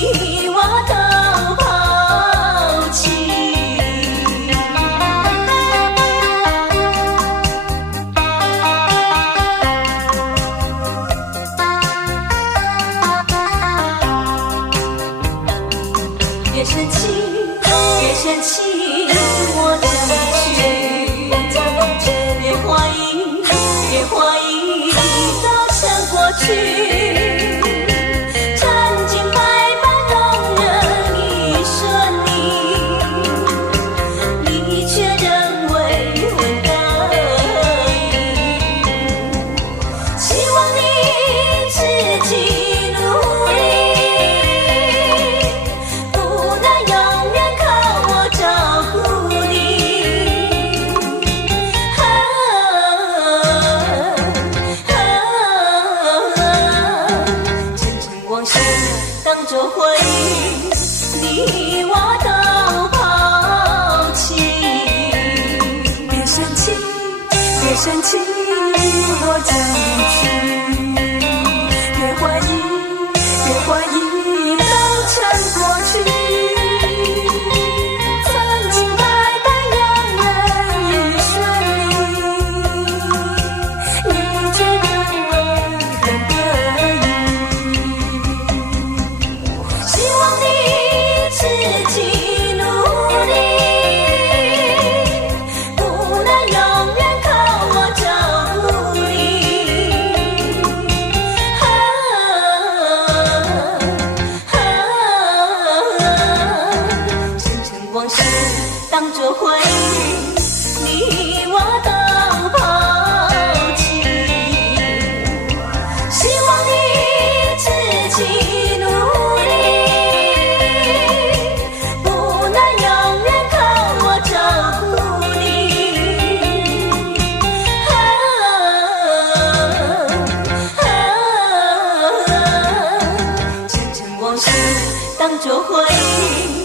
你我都抛弃。别生气，别生气，我将去。别怀疑，别怀疑，早成过去。曾经百般容忍你顺利，你却认为很得意。希望你自己努力。当作回忆，你我都抛弃。别生气，别生气，我将去。别怀疑，别怀疑，都成过去。曾经百般容忍与顺利，你却认为很得意。希望你自己努力，不能永远靠我照顾你。深沉往事当作回忆，你我都抛弃。希望你自己努力。当作回忆。